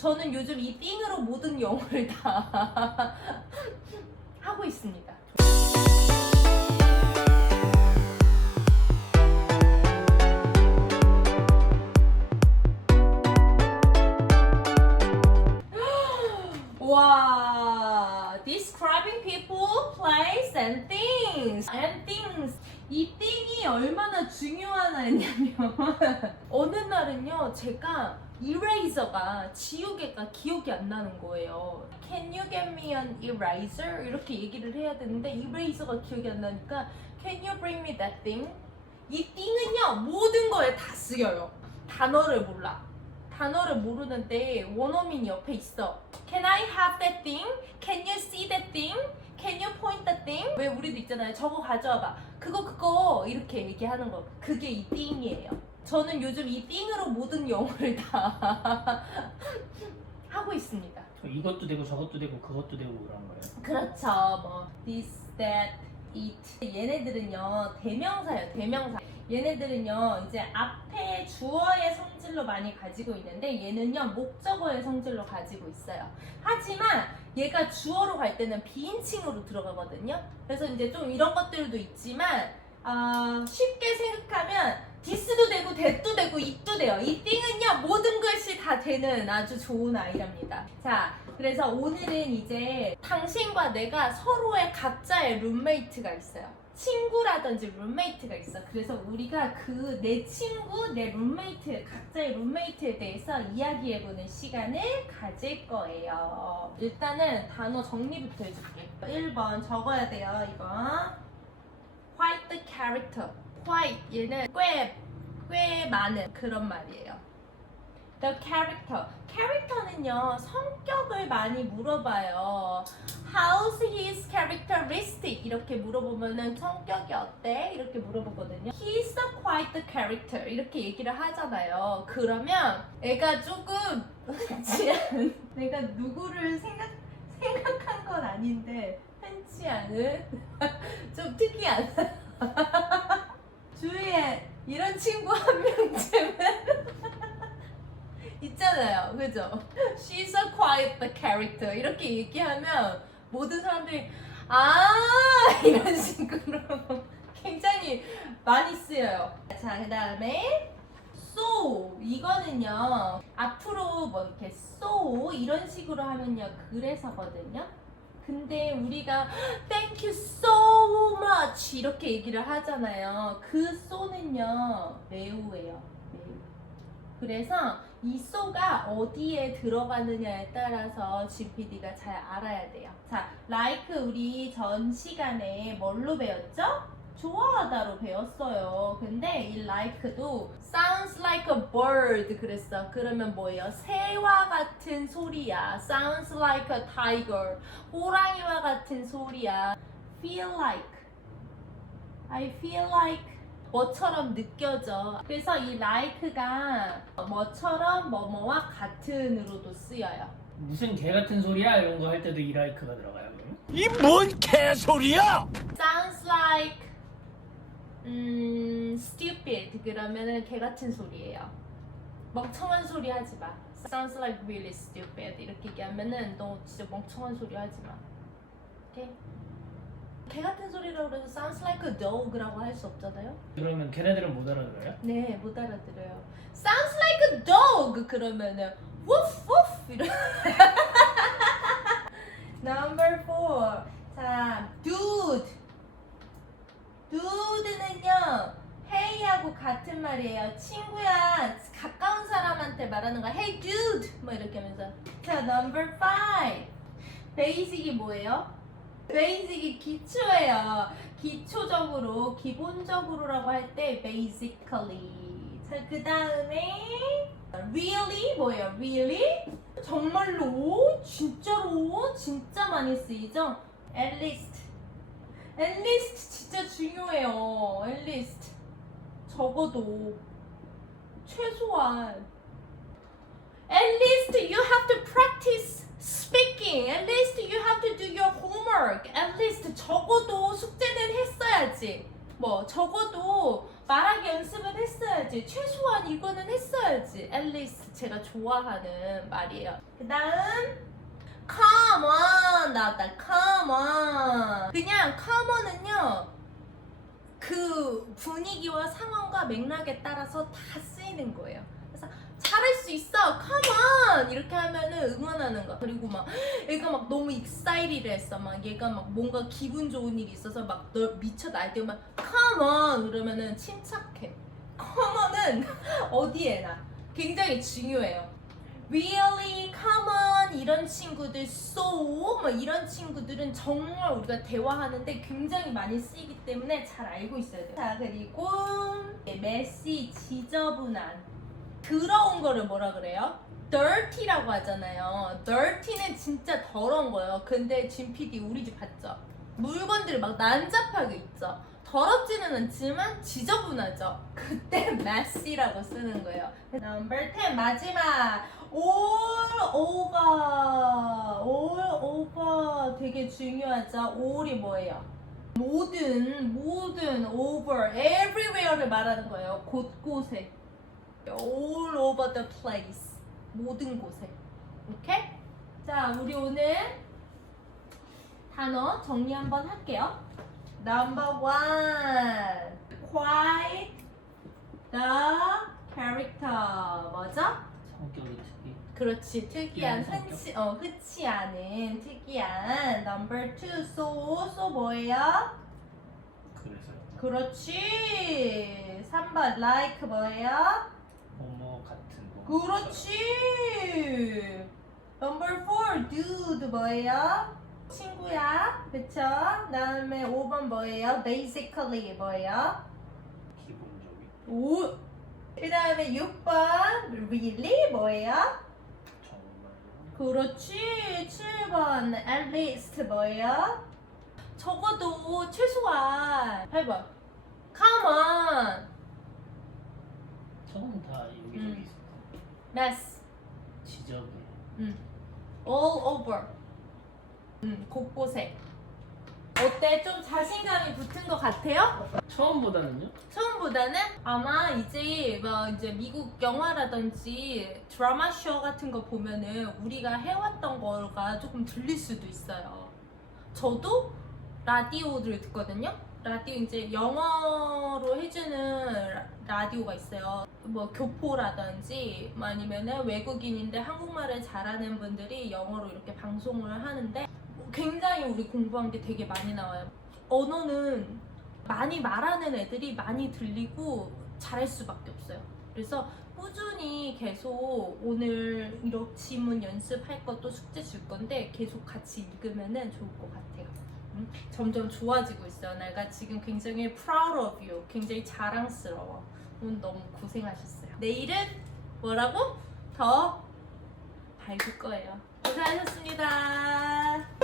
저는 요즘 이 띵으로 모든 영어를 다 하고 있습니다. 와, describing people, place, and things, and things. 이 띵이 얼마나 중요한 아이냐면 어느 날은요 제가 이레이저가 지우개가 기억이 안 나는 거예요. Can you get me an eraser? 이렇게 얘기를 해야 되는데 이레이저가 기억이 안 나니까 Can you bring me that thing? 이 띵은요 모든 거에 다 쓰여요. 단어를 몰라. 단어를 모르는데 원어민 옆에 있어. Can I have that thing? Can you see that thing? Can you point that thing? 왜 우리도 있잖아요. 저거 가져와봐. 그거 그거 이렇게 얘기하는 거. 그게 이 띵이에요. 저는 요즘 이 띵으로 모든 영어를 다 하고 있습니다. 이것도 되고 저것도 되고 그것도 되고 그런 거예요. 그렇죠. 뭐 this, that, it. 얘네들은요 대명사예요. 대명사. 얘네들은요 이제 앞에 주어의 성질로 많이 가지고 있는데 얘는요 목적어의 성질로 가지고 있어요. 하지만 얘가 주어로 갈 때는 비인칭으로 들어가거든요. 그래서 이제 좀 이런 것들도 있지만 아, 쉽게 생각하면 디스도 되고 that도 되고 it도 돼요. 이 띵은요 모든 것이 다 되는 아주 좋은 아이랍니다. 자, 그래서 오늘은 이제 당신과 내가 서로의 각자의 룸메이트가 있어요. 친구라든지 룸메이트가 있어. 그래서 우리가 그 내 친구, 내 룸메이트, 각자의 룸메이트에 대해서 이야기해보는 시간을 가질 거예요. 일단은 단어 정리부터 해줄게. 1번 적어야 돼요, 이거. White character. White 얘는 꽤, 꽤 많은 그런 말이에요. The character. 캐릭터는요, 성격을 많이 물어봐요. How's his characteristic? 이렇게 물어보면은 성격이 어때? 이렇게 물어보거든요. He's a quite the character. 이렇게 얘기를 하잖아요. 그러면 애가 조금 흔치 않은 내가 누구를 생각 생각한 건 아닌데 흔치 않은 좀 특이한 주위에 이런 친구 한 명쯤은 있잖아요. 그죠? She's a quite the character. 이렇게 얘기하면 모든 사람들이 아 이런 식으로 굉장히 많이 쓰여요. 자, 그 다음에 so 이거는요 앞으로 뭐 이렇게 so 이런 식으로 하면요 그래서거든요. 근데 우리가 thank you so much 이렇게 얘기를 하잖아요. 그 so는요 매우예요. 매우. 그래서 이 소가 어디에 들어가느냐에 따라서 GPD가 잘 알아야 돼요. 자, like 우리 전 시간에 뭘로 배웠죠? 좋아하다로 배웠어요. 근데 이 like도 sounds like a bird 그랬어. 그러면 뭐예요? 새와 같은 소리야. sounds like a tiger. 호랑이와 같은 소리야. feel like. I feel like 뭐처럼 느껴져. 그래서 이 like가 뭐처럼 뭐뭐와 같은으로도 쓰여요. 무슨 개 같은 소리야 이런 거 할 때도 이 라이크가 들어가요. 그럼? 이뭔 개소리야! sounds like 음 stupid 그러면은 개 같은 소리예요. 멍청한 소리 하지 마. sounds like really stupid 이렇게 얘기하면은 너 진짜 멍청한 소리 하지 마. 오케이? 개 같은 소리라고 그래서 sounds like a dog라고 할 수 없잖아요. 그러면 걔네들은 못 알아들어요? 네, 못 알아들어요. Sounds like a dog 그러면은 woof woof 이런. Number four. 자, dude. dude는요. hey하고 같은 말이에요. 친구야, 가까운 사람한테 말하는 거. Hey dude. 뭐 이렇게 하면서. 자, number five. basic이 뭐예요? Basic이 기초예요. 기초적으로, 기본적으로라고 할 때 basically. 자, 그 다음에 really 뭐예요? really? 정말로? 진짜로? 진짜 많이 쓰이죠? at least. at least 진짜 중요해요. at least. 적어도 최소한 At least you have to practice speaking. At least you have to do your homework. At least 적어도 숙제는 했어야지. 뭐 적어도 말하기 연습은 했어야지. 최소한 이거는 했어야지. 앨리스 제가 좋아하는 말이에요. 그 다음 come on 나왔다. come on. 그냥 come on은요. 그 분위기와 상황과 맥락에 따라서 다 쓰이는 거예요. 잘할 수 있어, come on 이렇게 하면은 응원하는 거. 그리고 막 얘가 막 너무 익사이리드 했어. 막 얘가 막 뭔가 기분 좋은 일이 있어서 막너 미쳐 날뛰고 막 come on 그러면은 침착해. come on은 어디에나 굉장히 중요해요. really, come on 이런 친구들, so 뭐 이런 친구들은 정말 우리가 대화하는데 굉장히 많이 쓰이기 때문에 잘 알고 있어야 돼요. 자 그리고 메시 지저분한 더러운 거를 뭐라 그래요? dirty라고 하잖아요. dirty는 진짜 더러운 거예요. 근데 진 PD 우리 집 봤죠? 물건들이 막 난잡하게 있죠. 더럽지는 않지만 지저분하죠. 그때 messy라고 쓰는 거예요. Number 10 마지막 all over all over 되게 중요하죠. all이 뭐예요? 모든 모든 over everywhere를 말하는 거예요. 곳곳에 all over the place 모든 곳에 오케이? 자 우리 오늘 단어 정리 한번 할게요. Number one, quite the character. 뭐죠? 성격이 특이. 그렇지 특이한 특이한. 흔치 어 흔치 않은 특이한. Number two, so so 뭐예요? 그래서 그렇지. 3번 like 뭐예요? 그렇지. Number four, dude 뭐예요? 친구야, 그쵸? 다음에 5번 뭐예요? Basically 뭐예요? 기본적인. 오. 그 다음에 6번 really 뭐예요? 정말. 그렇지. 7번 at least 뭐예요? 적어도 최소한 8번 come on 저는 다 여기저기 음. 있어. Mess 지적이. all over. 음, 곳곳에. 어때? 좀 자신감이 붙은 것 같아요? 처음보다는요? 처음보다는 아마 이제 막 이제 미국 영화라든지 드라마 쇼 같은 거 보면은 우리가 해왔던 거가 조금 들릴 수도 있어요. 저도 라디오를 듣거든요. 라디오 이제 영어로 해주는 라- 라디오가 있어요. 뭐 교포라든지 뭐 아니면은 외국인인데 한국말을 잘하는 분들이 영어로 이렇게 방송을 하는데 굉장히 우리 공부한 게 되게 많이 나와요. 언어는 많이 말하는 애들이 많이 들리고 잘할 수밖에 없어요. 그래서 꾸준히 계속 오늘 이렇게 지문 연습할 것도 숙제 줄 건데 계속 같이 읽으면은 좋을 것 같아요. 음, 점점 좋아지고 있어요. 내가 지금 굉장히 proud of you. 굉장히 자랑스러워. 오늘 너무 고생하셨어요. 내일은 뭐라고? 더 밝을 거예요. 고생하셨습니다.